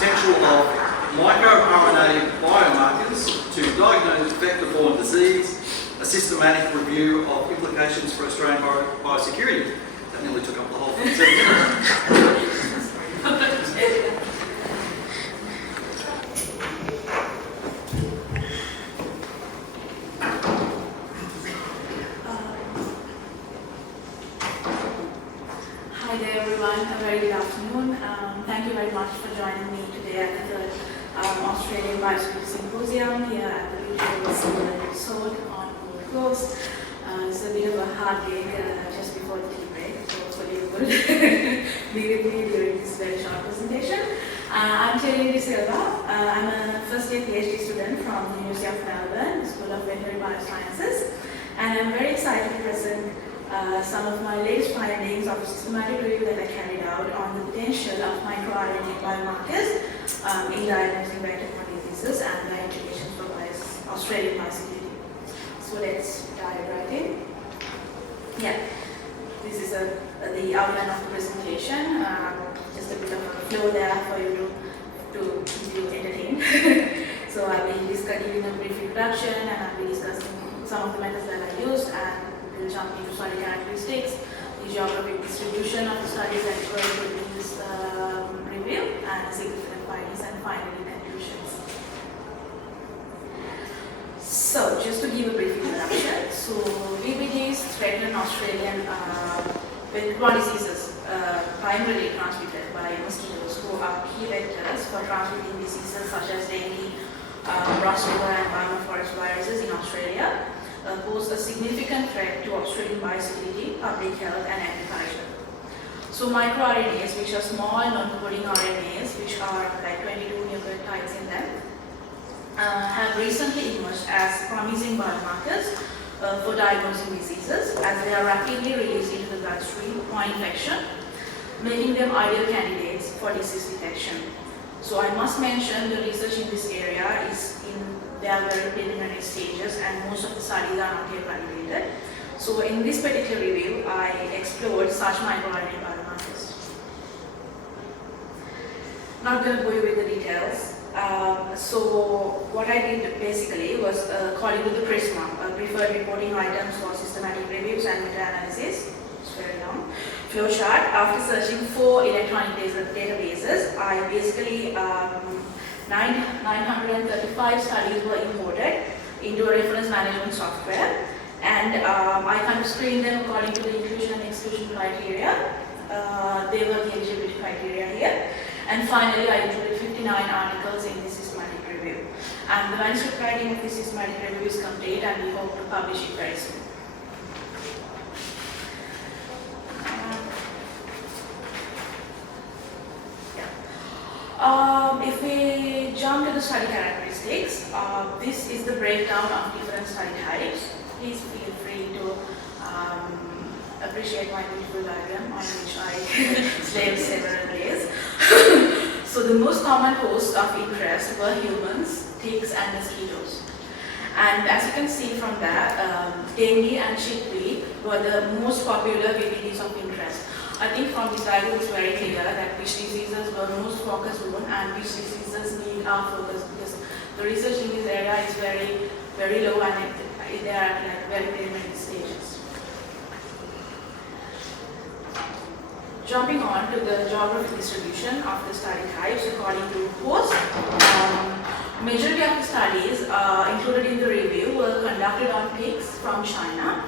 potential of mi-rna biomarkers to diagnose vector-borne disease, a systematic review of implications for Australian biosecurity. That nearly took up the whole 7 minutes. Hi there everyone, a very good afternoon. Thank you very much for joining me today at the Australian Biosecurity Symposium here at the Beach Resort on Gold Coast. It's a bit of a hard day just before the tea break, so hopefully you will be with me during this very short presentation. I'm Terry Silva. I'm a first year PhD student from the University of Melbourne, School of Veterinary Biosciences, and I'm very excited to present some of my latest findings of a systematic review that I carried out on the potential of mi-rna biomarkers in diagnosing vector-borne diseases and their implications for Australian biosecurity. So let's dive right in. Yeah, this is the outline of the presentation. Just a bit of a flow there for you to keep you entertained. So I'll be giving a brief introduction and I'll be discussing some of the methods that I used, and we'll jump into study characteristics, the geographic distribution of the studies that were included in this review, and significant findings, and finally conclusions. So, just to give a brief introduction, so VBDs threaten Australian vector-borne diseases primarily transmitted by mosquitoes, who are key vectors for transmitting diseases such as dengue, Rust fever, and Burma forest viruses in Australia. Pose a significant threat to Australian biosecurity, public health, and agriculture. So microRNAs, which are small non-coding RNAs, which are like 22 nucleotides in them, have recently emerged as promising biomarkers for diagnosing diseases, as they are rapidly released into the bloodstream upon infection, making them ideal candidates for disease detection. So I must mention the research in this area is in their very preliminary stages, and most of the studies are not yet validated. So in this particular review, I explored such mi-rna biomarkers. Not going to go with the details. So what I did basically was according to the PRISMA, preferred reporting items for systematic reviews and meta-analysis. It's very long. Flowchart. After searching for electronic databases, I basically 935 studies were imported into a reference management software, and I kind of screened them according to the inclusion and exclusion criteria. They were the eligibility criteria here. And finally, I included 59 articles in this systematic review. And the manuscript writing of this systematic review is complete, and we hope to publish it very soon. If we jump to the study characteristics, this is the breakdown of different study types. Please feel free to appreciate my beautiful diagram on which I slaved several days. So the most common hosts of interest were humans, ticks, and mosquitoes. And as you can see from that, dengue and chickpea were the most popular VBDs of interest. I think from this diagram it's very clear that which diseases were most focused on and which diseases need our focus, because the research in this area is very, very low, and they are at like very preliminary stages. Jumping on to the geographic distribution of the study types according to host. Majority of the studies included in the review were conducted on pigs from China,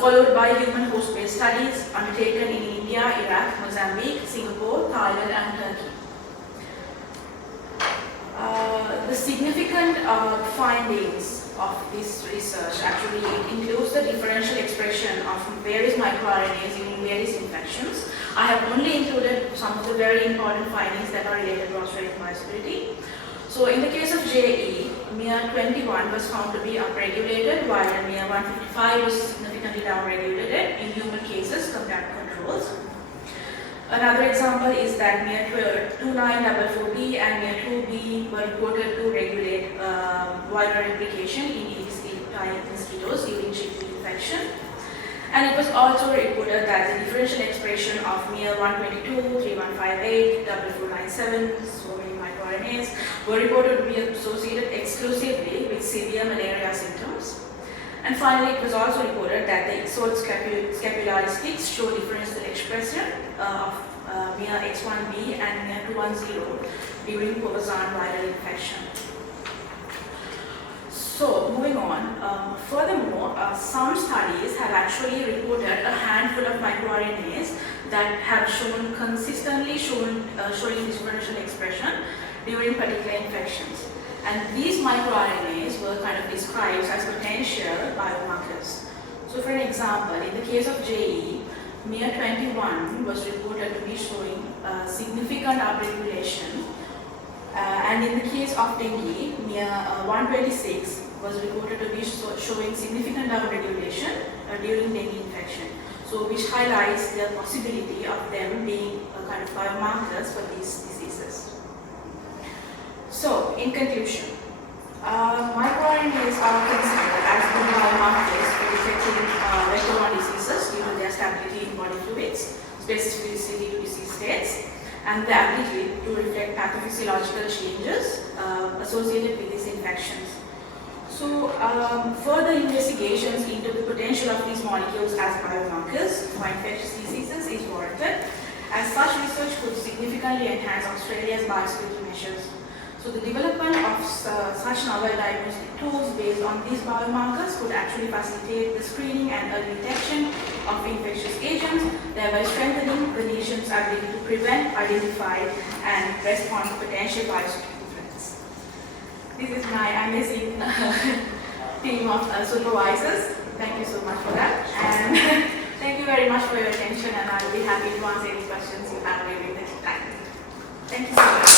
followed by human host-based studies undertaken in India, Iraq, Mozambique, Singapore, Thailand, and Turkey. The significant findings of this research actually includes the differential expression of various microRNAs in various infections. I have only included some of the very important findings that are related to Australian biosecurity. So in the case of JE, mi-21 was found to be upregulated, while mi-155 was significantly downregulated in human cases compared to controls. Another example is that mi-2944B and mi-2B were reported to regulate viral replication in EBC-type mosquitoes during chickpea infection. And it was also reported that the differential expression of mi-122, 3158, 4497, so many microRNAs, were reported to be associated exclusively with severe malaria symptoms. And finally, it was also reported that the exotic scapularis sticks show differential expression of mi-X1b and mi-210 during povazan viral infection. So, moving on, furthermore, some studies have actually reported a handful of microRNAs that have shown consistently showing differential expression during particular infections. And these microRNAs were kind of described as potential biomarkers. So, for an example, in the case of JE, mi-21 was reported to be showing significant upregulation. And in the case of dengue, mi-126 was reported to be showing significant downregulation during dengue infection. So, which highlights the possibility of them being kind of biomarkers for these diseases. So, in conclusion, microRNAs are considered as good biomarkers for detecting vector-borne diseases due to their stability in body fluids, specificity to disease states, and the ability to reflect pathophysiological changes associated with these infections. So, further investigations into the potential of these molecules as biomarkers for infectious diseases is warranted, as such research could significantly enhance Australia's biosecurity measures. So, the development of such novel diagnostic tools based on these biomarkers could actually facilitate the screening and early detection of infectious agents, thereby strengthening the nation's ability to prevent, identify, and respond to potential biosecurity threats. This is my amazing team of supervisors. Thank you so much for that. And thank you very much for your attention, and I will be happy to answer any questions you have during this time. Thank you so much.